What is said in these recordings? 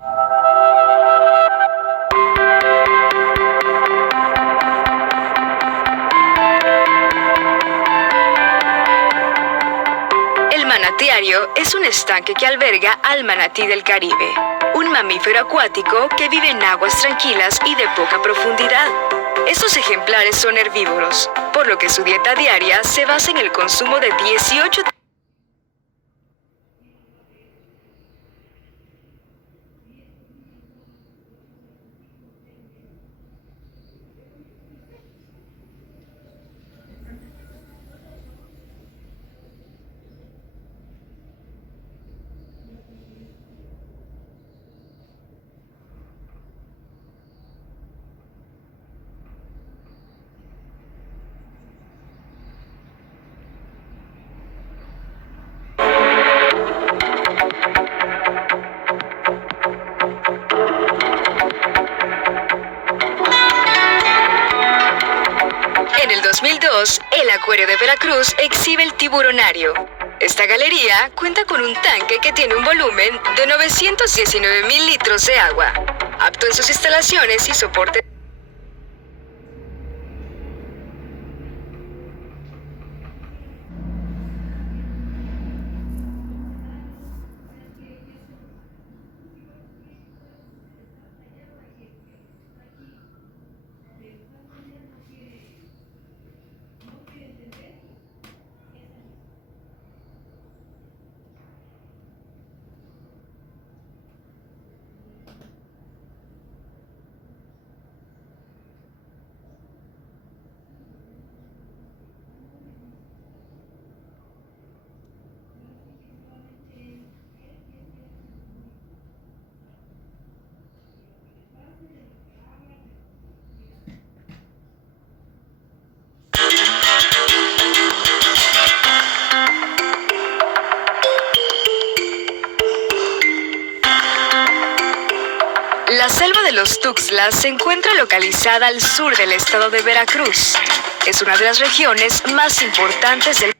El manatiario es un estanque que alberga al manatí del Caribe, un mamífero acuático que vive en aguas tranquilas y de poca profundidad. Estos ejemplares son herbívoros, por lo que su dieta diaria se basa en el consumo de 18 En el 2002, el Acuario de Veracruz exhibe el tiburonario. Esta galería cuenta con un tanque que tiene un volumen de 919,000 litros de agua, apto en sus instalaciones y soporte. La selva de los Tuxtlas se encuentra localizada al sur del estado de Veracruz. Es una de las regiones más importantes del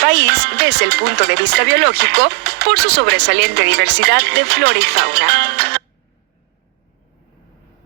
país desde el punto de vista biológico por su sobresaliente diversidad de flora y fauna.